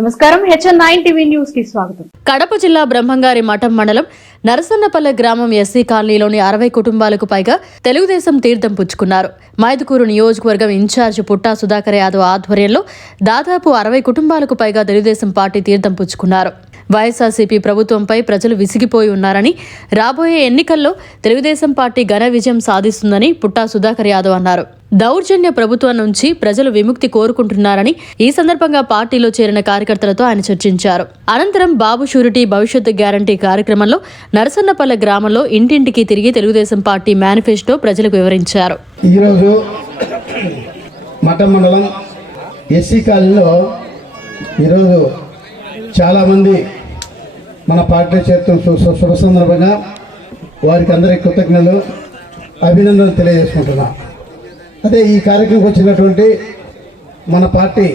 నమస్కారం HN9 TV news కి స్వాగతం. కడప జిల్లా బ్రహ్మంగారి మఠం మండలం నరసన్నపల్లె గ్రామం ఎస్సీ కాలనీలోని 60 కుటుంబాలకు పైగా తెలుగుదేశం తీర్థం పుచ్చుకున్నారు. మైదుకూరు నియోజకవర్గం ఇన్ఛార్జ్ పుట్టా సుధాకర్ యాదవ్ ఆధ్వర్యంలో దాదాపు 60 కుటుంబాలకు పైగా తెలుగుదేశం పార్టీ తీర్థం పుచ్చుకున్నారు. వైఎస్ఆర్సీపీ ప్రభుత్వంపై ప్రజలు విసిగిపోయి ఉన్నారని, రాబోయే ఎన్నికల్లో తెలుగుదేశం పార్టీ ఘన విజయం సాధిస్తుందని పుట్టా సుధాకర్ యాదవ్ అన్నారు. దౌర్జన్య ప్రభుత్వం నుంచి ప్రజలు విముక్తి కోరుకుంటున్నారని ఈ సందర్భంగా పార్టీలో చేరిన కార్యకర్తలతో ఆయన చర్చించారు. అనంతరం బాబు షూరిటీ భవిష్యత్తు గ్యారంటీ కార్యక్రమంలో నరసన్నపల్లె గ్రామంలో ఇంటింటికి తిరిగి తెలుగుదేశం పార్టీ మేనిఫెస్టో ప్రజలకు వివరించారు. ఈరోజు మఠం మండలం ఎస్సీ కాలనీలో ఈరోజు చాలామంది మన పార్టీ చేరుతున్న శుభ సందర్భంగా వారికి అందరికీ కృతజ్ఞతలు అభినందనలు తెలియజేసుకుంటున్నా. అదే ఈ కార్యక్రమంకి వచ్చినటువంటి మన పార్టీ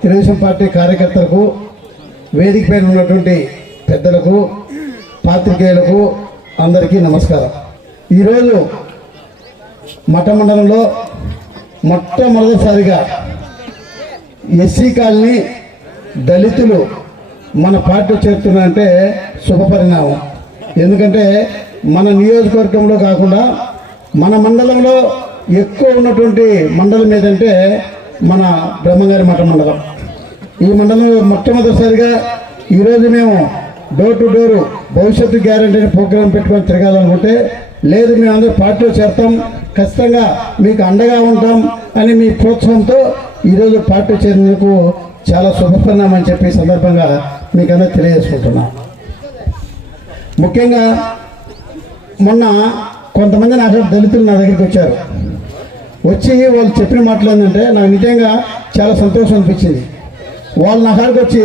తెలుగుదేశం పార్టీ కార్యకర్తలకు, వేదిక పైన ఉన్నటువంటి పెద్దలకు, పాత్రికేయులకు అందరికీ నమస్కారం. ఈరోజు మఠ మండలంలో మొట్టమొదటిసారిగా ఎస్సీ కాలనీ దళితులు మన పార్టీ చేరుతున్నారంటే శుభపరిణామం. ఎందుకంటే మన నియోజకవర్గంలో కాకుండా మన మండలంలో ఎక్కువ ఉన్నటువంటి మండలం ఏదంటే మన బ్రహ్మంగారి మఠం మండలం. ఈ మండలంలో మొట్టమొదటిసారిగా ఈరోజు మేము డోర్ టు డోరు భవిష్యత్తు గ్యారంటీ ప్రోగ్రాం పెట్టుకొని తిరగాలనుకుంటే, లేదు మేము అందరూ పార్టీలో చేరతాం, ఖచ్చితంగా మీకు అండగా ఉంటాం అని మీ ప్రోత్సాహంతో ఈరోజు పార్టీ చేరినందుకు చాలా శుభపరిణామం అని చెప్పి సందర్భంగా మీకు అందరూ తెలియజేసుకుంటున్నాం. ముఖ్యంగా మొన్న కొంతమంది నాకు దళితులు నా దగ్గరికి వచ్చారు. వచ్చి వాళ్ళు చెప్పిన మాటలు ఏంటంటే నాకు నిజంగా చాలా సంతోషం అనిపించింది. వాళ్ళు నా కాడికి వచ్చి,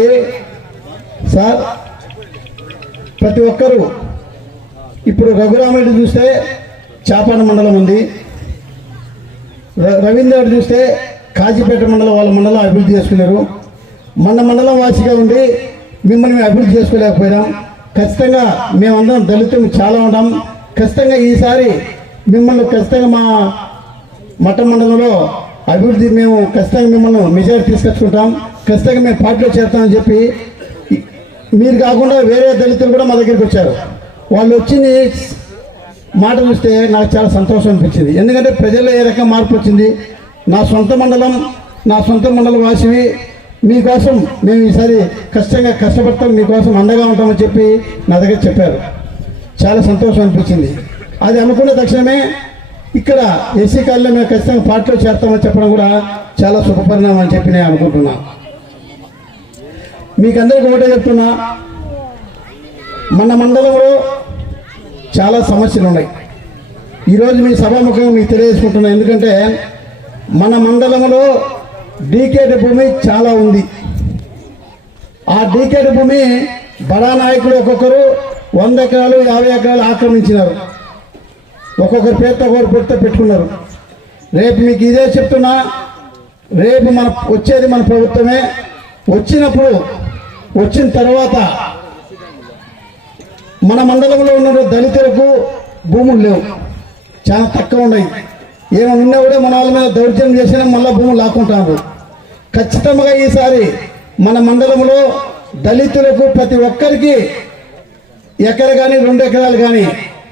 సార్ ప్రతి ఒక్కరూ ఇప్పుడు రఘురామరెడ్డి చూస్తే చాపాడ మండలం ఉంది, రవీంద్ర చూస్తే కాజీపేట మండలం వాళ్ళ మండలం అభివృద్ధి చేసుకున్నారు, మన మండలం వాసిగా ఉండి మిమ్మల్ని మేము అభివృద్ధి చేసుకోలేకపోయినాం. ఖచ్చితంగా మేమందరం దళితులు చాలా ఉంటాం. ఖచ్చితంగా ఈసారి మిమ్మల్ని ఖచ్చితంగా మా మఠ మండలంలో అభివృద్ధి మేము ఖచ్చితంగా మిమ్మల్ని మెజారిటీ తీసుకొచ్చుకుంటాం, ఖచ్చితంగా మేము పార్టీలో చేస్తామని చెప్పి, మీరు కాకుండా వేరే దళితులు కూడా మా దగ్గరికి వచ్చారు. వాళ్ళు వచ్చింది మాట చూస్తే నాకు చాలా సంతోషం అనిపించింది. ఎందుకంటే ప్రజల్లో ఏ రకం మార్పు వచ్చింది. నా సొంత మండలం వాసివి, మీకోసం మేము ఈసారి ఖచ్చితంగా కష్టపడతాం, మీకోసం అండగా ఉంటామని చెప్పి నా దగ్గర చెప్పారు. చాలా సంతోషం అనిపించింది. అది అనుకున్న తక్షణమే ఇక్కడ ఎస్సీ కాలనీలో మేము ఖచ్చితంగా పార్టీలో చేస్తామని చెప్పడం కూడా చాలా శుభపరిణామం అని చెప్పి నేను అనుకుంటున్నా. మీకు అందరికీ ఒకటే చెప్తున్నా, మన మండలంలో చాలా సమస్యలు ఉన్నాయి. ఈరోజు మీ సభాముఖంగా మీకు తెలియజేసుకుంటున్నా. ఎందుకంటే మన మండలంలో డీకేడ్ భూమి చాలా ఉంది. ఆ డీకేడ్ భూమి బడా నాయకులు ఒక్కొక్కరు 100 ఎకరాలు 50 ఎకరాలు ఆక్రమించినారు. ఒక్కొక్కరు పేరుతో పెట్టుకున్నారు. రేపు మీకు ఇదే చెప్తున్నా, రేపు వచ్చేది మన ప్రభుత్వమే. వచ్చిన తర్వాత మన మండలంలో ఉన్న దళితులకు భూములు లేవు, చాలా తక్కువ ఉన్నాయి. ఏమైనా ఉన్నా కూడా మన వాళ్ళ మీద దౌర్జన్యం చేసినా మళ్ళీ భూములు లాక్కుంటారు. ఖచ్చితంగా ఈసారి మన మండలంలో దళితులకు ప్రతి ఒక్కరికి ఎకర కానీ 2 ఎకరాలు కానీ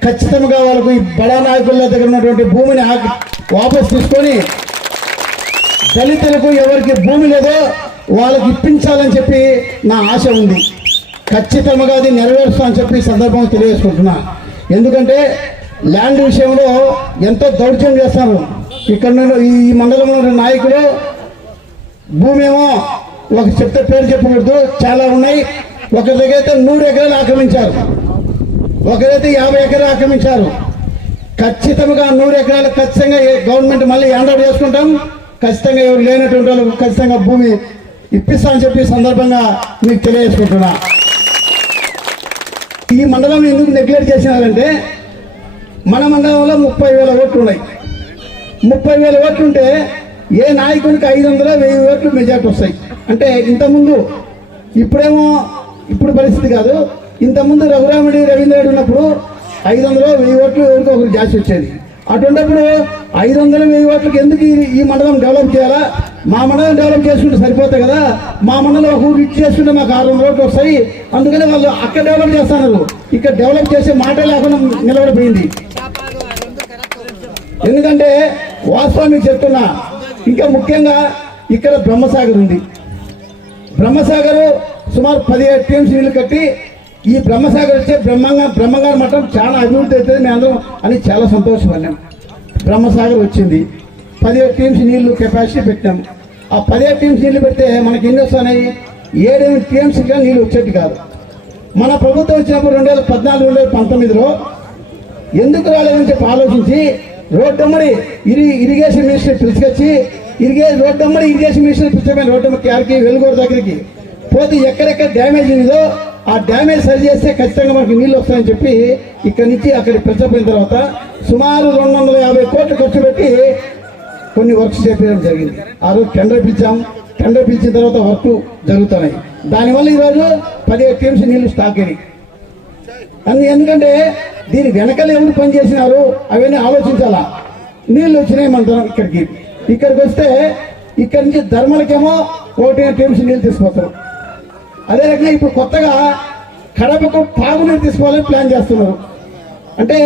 ఖచ్చితంగా వాళ్ళకు ఈ బడా నాయకుల దగ్గర ఉన్నటువంటి భూమిని వాపసు తీసుకొని దళితులకు ఎవరికి భూమి లేదో వాళ్ళకి ఇప్పించాలని చెప్పి నా ఆశ ఉంది. ఖచ్చితంగా అది నెరవేరుస్తామని చెప్పి సందర్భంగా తెలియజేసుకుంటున్నా. ఎందుకంటే ల్యాండ్ విషయంలో ఎంతో దౌర్జన్యం చేస్తారు. ఇక్కడ ఈ మండలంలో ఉన్న నాయకులు భూమి ఏమో ఒక చెప్తే పేరు చెప్పకూడదు, చాలా ఉన్నాయి. ఒకరిదైతే 100 ఎకరాలు ఆక్రమించారు, ఒకరైతే 50 ఎకరాలు ఆక్రమించారు. ఖచ్చితంగా 100 ఎకరాలు ఖచ్చితంగా గవర్నమెంట్ మళ్ళీ హ్యాండ్ చేసుకుంటాం. ఖచ్చితంగా ఎవరు లేనటువంటి వాళ్ళు ఖచ్చితంగా భూమి ఇప్పిస్తామని చెప్పి సందర్భంగా మీకు తెలియజేసుకుంటున్నా. ఈ మండలం ఎందుకు నెగ్లెక్ట్ చేసినారంటే, మన మండలంలో 30,000 ఓట్లు ఉన్నాయి. 30,000 ఓట్లు ఉంటే ఏ నాయకునికి 500 1000 ఓట్లు మెజార్టీ వస్తాయి. అంటే ఇంతకుముందు, ఇప్పుడు పరిస్థితి కాదు. ఇంతకుముందు రఘురామరెడ్డి రవీంద్ర రెడ్డి ఉన్నప్పుడు 500 1000 ఓట్లు ఎవరికి ఒకరు జాస్తి వచ్చేది. అటువంటిప్పుడు 500 1000 ఓట్లకి ఎందుకు ఈ మండలం డెవలప్ చేయాలా, మా మండలం డెవలప్ చేసుకుంటే సరిపోతాయి కదా, మా మండలం ఒక ఊరు ఇచ్చి చేసుకుంటే మాకు 600 రోడ్లు వస్తాయి, అందుకని వాళ్ళు అక్కడ డెవలప్ చేస్తున్నారు. ఇక్కడ డెవలప్ చేసే మాట లేకుండా నిలబడిపోయింది. ఎందుకంటే వాస్తవం మీకు చెప్తున్నా, ఇంకా ముఖ్యంగా ఇక్కడ బ్రహ్మసాగర్ ఉంది. బ్రహ్మసాగర్ సుమారు 17 టీఎంసీ నీళ్లు కట్టి ఈ బ్రహ్మసాగర్ వచ్చే బ్రహ్మంగారు మఠం చాలా అభివృద్ధి అవుతుంది మేము అందరం అని చాలా సంతోషపడ్డాం. బ్రహ్మసాగర్ వచ్చింది, 17 టీఎంసీ నీళ్లు కెపాసిటీ పెట్టాం. ఆ 17 టీఎంసీ నీళ్లు పెడితే మనకి ఎన్ని వస్తున్నాయి? 7 టీఎంసీగా నీళ్ళు వచ్చేది కాదు. మన ప్రభుత్వం వచ్చినప్పుడు 2014, 2019లో ఎందుకు రాలేదని చెప్పి ఆలోచించి రోడ్డమ్మడి ఇరిగేషన్ మినిస్టర్ పిలుచుకొచ్చి రోడ్డమ్మడి ఇరిగేషన్ మినిస్టర్ పిలిచిపోయిన రోడ్డమ్మ కేఆర్కి వెలుగోరు దగ్గరికి పోతే ఎక్కడెక్కడ డ్యామేజ్ ఉందో ఆ డ్యామేజ్ సరి చేస్తే ఖచ్చితంగా మనకి నీళ్ళు వస్తాయని చెప్పి ఇక్కడి నుంచి అక్కడికి పిలిచిపోయిన తర్వాత సుమారు 250 కోట్లు ఖర్చు పెట్టి కొన్ని వర్క్స్ చేపించడం జరిగింది. ఆ రోజు టెండర్ పిలిచాం, టెండర్ పిలిచిన తర్వాత వర్క్ జరుగుతున్నాయి. దానివల్ల ఈరోజు 17 టీఎంసీ నీళ్లు స్టాక్ అయినాయి. ఎందుకంటే దీని వెనకాల ఎవరు పనిచేసినారు అవన్నీ ఆలోచించాలా. నీళ్ళు వచ్చినాయి మన ఇక్కడికి వస్తే ఇక్కడి నుంచి ధర్మలకేమో 1 టీఎంసీ నీళ్ళు తీసుకుపోతారు. అదే రకంగా ఇప్పుడు కొత్తగా కడపకు తాగునీరు తీసుకోవాలని ప్లాన్ చేస్తున్నారు. అంటే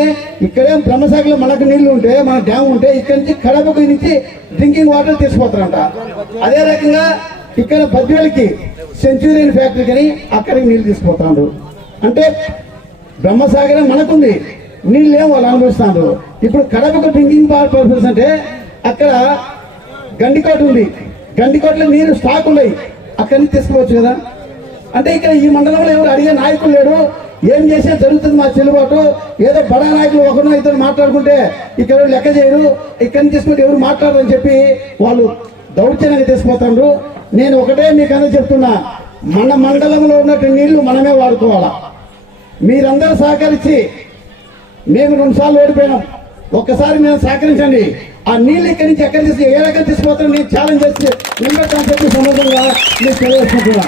ఇక్కడే బ్రహ్మసాగర్లో మనకు నీళ్లు ఉంటే, మన డ్యామ్ ఉంటే ఇక్కడి నుంచి కడపకు నుంచి డ్రింకింగ్ వాటర్ తీసుకుపోతారంట. అదే రకంగా ఇక్కడ బద్వేలకి సెంచురియన్ ఫ్యాక్టరీకి అని అక్కడికి నీళ్ళు తీసుకుపోతారు. అంటే బ్రహ్మసాగరం మనకుంది, నీళ్ళేం వాళ్ళు అనుభవిస్తున్నారు. ఇప్పుడు కడపకు డ్రింకింగ్ వాటర్ పర్పస్ అంటే అక్కడ గండికోట ఉంది, గండికోటలో నీరు స్టాక్ ఉన్నాయి, అక్కడి నుంచి తీసుకోవచ్చు కదా. అంటే ఇక్కడ ఈ మండలంలో ఎవరు అడిగే నాయకులు లేడు, ఏం చేసినా జరుగుతుంది మా చెల్లుబాటు. ఏదో బడా నాయకులు ఒకరు ఇద్దరు మాట్లాడుకుంటే ఇక్కడ లెక్క చేయరు, ఇక్కడి నుంచి తీసుకుంటే ఎవరు మాట్లాడరని చెప్పి వాళ్ళు దౌర్జన్యంగా తీసుకుపోతారు. నేను ఒకటే మీకు అందరూ చెప్తున్నా, మన మండలంలో ఉన్నట్టు నీళ్లు మనమే వాడుకోవాలా. మీరందరూ సహకరించి, మేము 2 సార్లు ఓడిపోయినాం, ఒక్కసారి మేము సహకరించండి. ఆ నీళ్ళు ఇక్కడి నుంచి ఎక్కడ ఏ రకంగా తీసుకుపోతారో నేను ఛాలెంజ్ చేసి నిలబెట్టాలని చెప్పి సందర్భంగా నేను తెలియజేసుకుంటున్నా.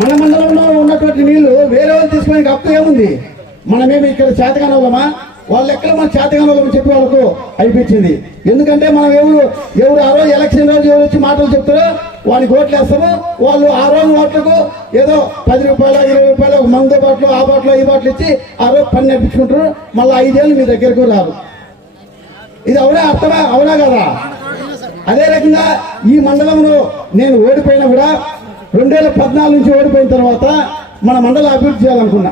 మన మండలంలో ఉన్నటువంటి నీళ్లు వేరే వాళ్ళు తీసుకునే హక్కు ఏముంది? మనమేమి ఇక్కడ చేతగాని వాళ్ళమా? వాళ్ళ లెక్కలు మన చేతగాని వాళ్ళని చెప్పి వాళ్ళకు అనిపించింది. ఎందుకంటే మనం ఎవరు ఆ రోజు ఎలక్షన్ రోజు ఎవరు వచ్చి మాటలు చెప్తారో వాడికి ఓట్లు వేస్తాము. వాళ్ళు ఆ రోజు ఓట్లకు ఏదో 10 రూపాయలు 20 రూపాయలు మందు బాటలు ఆ బాటలు ఈ బాటలు ఇచ్చి ఆ రోజు పని నేర్పించుకుంటారు. మళ్ళీ 5 ఏళ్ళు మీ దగ్గరకు రారు. ఇది అవునా కదా? అదే రకంగా ఈ మండలంలో నేను ఓడిపోయినా కూడా 2014 నుంచి ఓడిపోయిన తర్వాత మన మండలం అభివృద్ధి చేయాలనుకున్నా.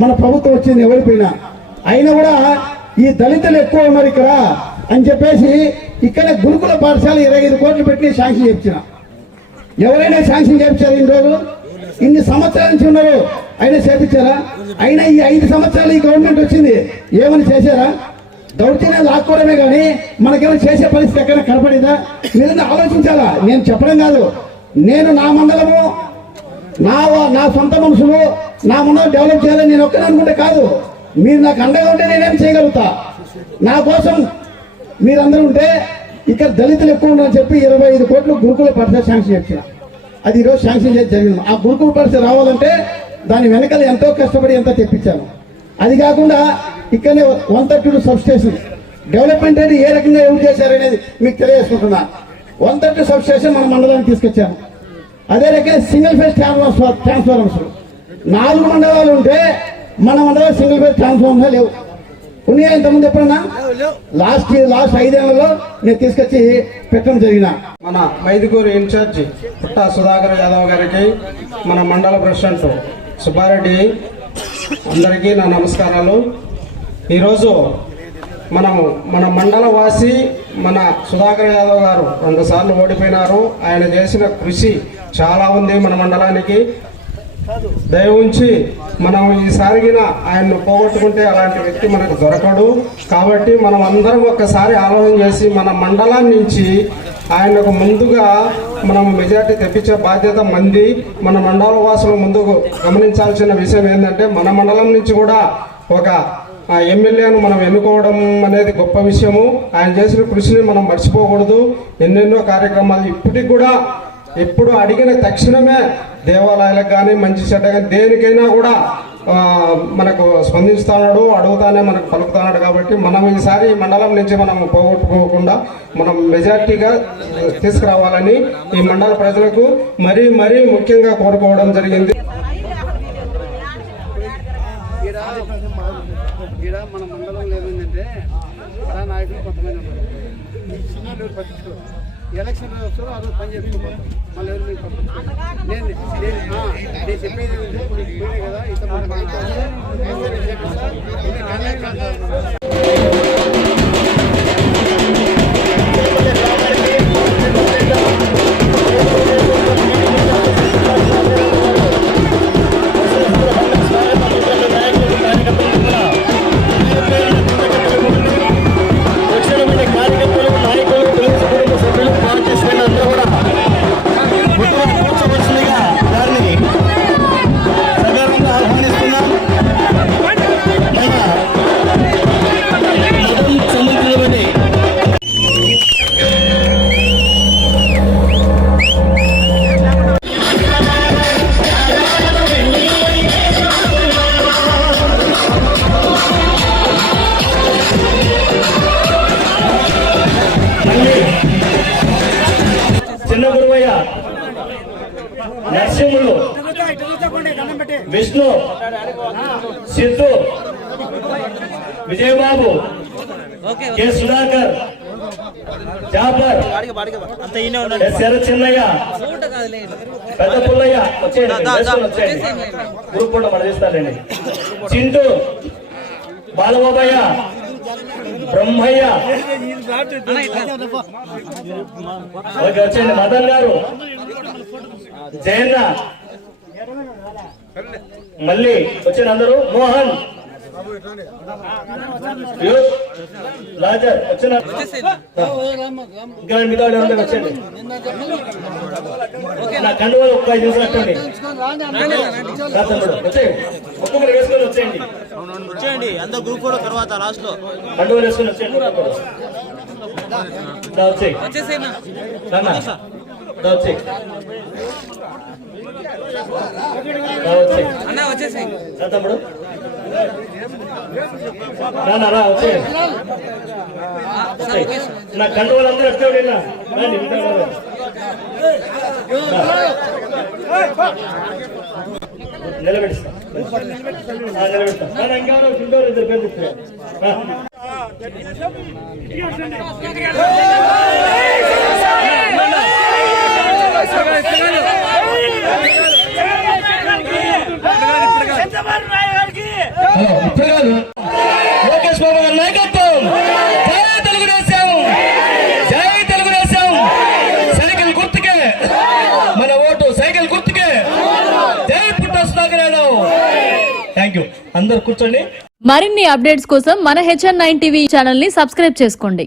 మన ప్రభుత్వం వచ్చింది ఓడిపోయినా, అయినా కూడా ఈ దళితులు ఎక్కువ ఉన్నారు ఇక్కడ అని చెప్పేసి ఇక్కడ గురుకుల పాఠశాల 25 కోట్లు పెట్టి శాంక్షన్ చేయించిన. ఎవరైనా శాంక్షన్ చేయించారు? ఇన్ని రోజులు ఇన్ని సంవత్సరాల నుంచి ఉన్నారు, అయినా చేయించారా? అయినా ఈ 5 సంవత్సరాలు ఈ గవర్నమెంట్ వచ్చింది, ఏమని చేశారా? దౌర్జన్యం లాక్కోవడమే కానీ మనకేమైనా చేసే పరిస్థితి ఎక్కడ కనపడిందా? మీరు ఆలోచించాలా. నేను చెప్పడం కాదు, నేను నా మండలము నా సొంత మనుషులు నా మండలం డెవలప్ చేయాలని నేను ఒక్కనే అనుకుంటే కాదు. మీరు నాకు అండగా ఉంటే నేనేం చేయగలుగుతా. నా కోసం మీరందరూ ఉంటే ఇక్కడ దళితులు ఎక్కువ ఉన్నారని చెప్పి 25 కోట్లు గురుకుల పాఠశాల శాంక్షన్ చేసిన. అది ఈరోజు శాంక్షన్ చేసి జరిగింది. ఆ గురుకుల పాఠశాల రావాలంటే దాని వెనకాల ఎంతో కష్టపడి ఎంతో తెప్పించాను. అది కాకుండా ఇక్కడనే 132 సబ్ స్టేషన్ డెవలప్మెంట్ అనేది ఏ రకంగా ఎవరు చేశారనేది మీకు తెలియజేసుకుంటున్నా. 132 సబ్ స్టేషన్ మన మండలానికి తీసుకొచ్చాము. అదే రకంగా సింగిల్ ఫేజ్ ట్రాన్స్ఫార్మర్స్ 4 మండలాలు ఉంటే మన మండలం సింగిల్ ఫేజ్ ట్రాన్స్ఫార్మర్స్ లేవు. ఉన్నాయా ఇంతకుముందు ఎప్పుడన్నా? లాస్ట్ 5 ఏళ్లలో నేను తీసుకొచ్చి పెట్టడం జరిగిన. మన మైదుకూరు ఇన్ఛార్జి పుట్టా సుధాకర్ యాదవ్ గారికి, మన మండల ప్రెసిడెంట్ సుబ్బారెడ్డి అందరికీ నా నమస్కారాలు. ఈరోజు మన మండల వాసి మన సుధాకర్ యాదవ్ గారు 2 సార్లు ఓడిపోయినారు. ఆయన చేసిన కృషి చాలా ఉంది మన మండలానికి. దయ ఉంచి మనం ఈసారిగిన ఆయన్ను పోగొట్టుకుంటే అలాంటి వ్యక్తి మనకు దొరకడు. కాబట్టి మనం అందరం ఒక్కసారి ఆలోచన చేసి మన మండలం నుంచి ఆయనకు ముందుగా మనం మెజార్టీ తెప్పించే బాధ్యత మంది. మన మండల వాసులు ముందుకు గమనించాల్సిన విషయం ఏంటంటే, మన మండలం నుంచి కూడా ఒక ఎమ్మెల్యేను మనం ఎన్నుకోవడం అనేది గొప్ప విషయము. ఆయన చేసిన కృషిని మనం మర్చిపోకూడదు. ఎన్నెన్నో కార్యక్రమాలు ఇప్పటికి కూడా ఎప్పుడు అడిగిన తక్షణమే దేవాలయాలకు కానీ మంచి చెడ్డ కానీ దేనికైనా కూడా మనకు స్పందిస్తున్నాడు, అడుగుతానే మనకు పలుకుతున్నాడు. కాబట్టి మనం ఈసారి ఈ మండలం నుంచి మనం పోగొట్టుకోకుండా మనం మెజార్టీగా తీసుకురావాలని ఈ మండల ప్రజలకు మరీ ముఖ్యంగా కోరుకోవడం జరిగింది. మన మండలంలో ఏమైందంటే నాయకులు కొంతమంది ఉన్నారు, పట్టించుకోరు. ఎలక్షన్ వస్తారు, ఆ రోజు పని చేసుకోవాలి. మళ్ళీ ఎవరు మీకు నేను చెప్పేది ఇప్పుడు పోయినాయి కదా నరసింహులు, విష్ణు, సిద్ధు, విజయబాబు, కె సుధాకర్, జాఫర్, చిన్నయ్య, పెద్ద పుల్లయ్య వచ్చేయండి, గ్రూప్ కూడా మళ్ళిస్తారండి, చింటూ, బాలబాబయ్య, బ్రహ్మయ్య, వచ్చేయండి, మదన్ గారు, జయన్న, మళ్ళీ వచ్చిన అందరూ, మోహన్, రాజర్ వచ్చిన ఇంకా మిగతా వచ్చండి. నా కండువాలు ఒక్క 5 నిమిషాలు అట్టండి, ఒక్కొక్కరు వేసుకొని వచ్చేయండి, అందరూ గ్రూప్ ఫోటో తర్వాత లాస్ట్ లో కండువాలు వేసుకొని వచ్చేయండి. తమ్ముడు రా వచ్చే నా కండువాలు అందరూ వచ్చేవాడి నిలబెడతా ఇంకా ఇండోర్ ఇద్దరు పేరు లోకేష్ బాబు గారి నాయకత్వం, జై తెలుగుదేశం, జై తెలుగుదేశం. సైకిల్ గుర్తుకే మన ఓటు, సైకిల్ గుర్తుకే. జై పుట్ట సుధాకర్ యాదవ్. Thank you. అందరు కూర్చోండి. మరిన్ని అప్డేట్స్ కోసం మన HN9 టీవీ ఛానల్ ని సబ్స్క్రైబ్ చేసుకోండి.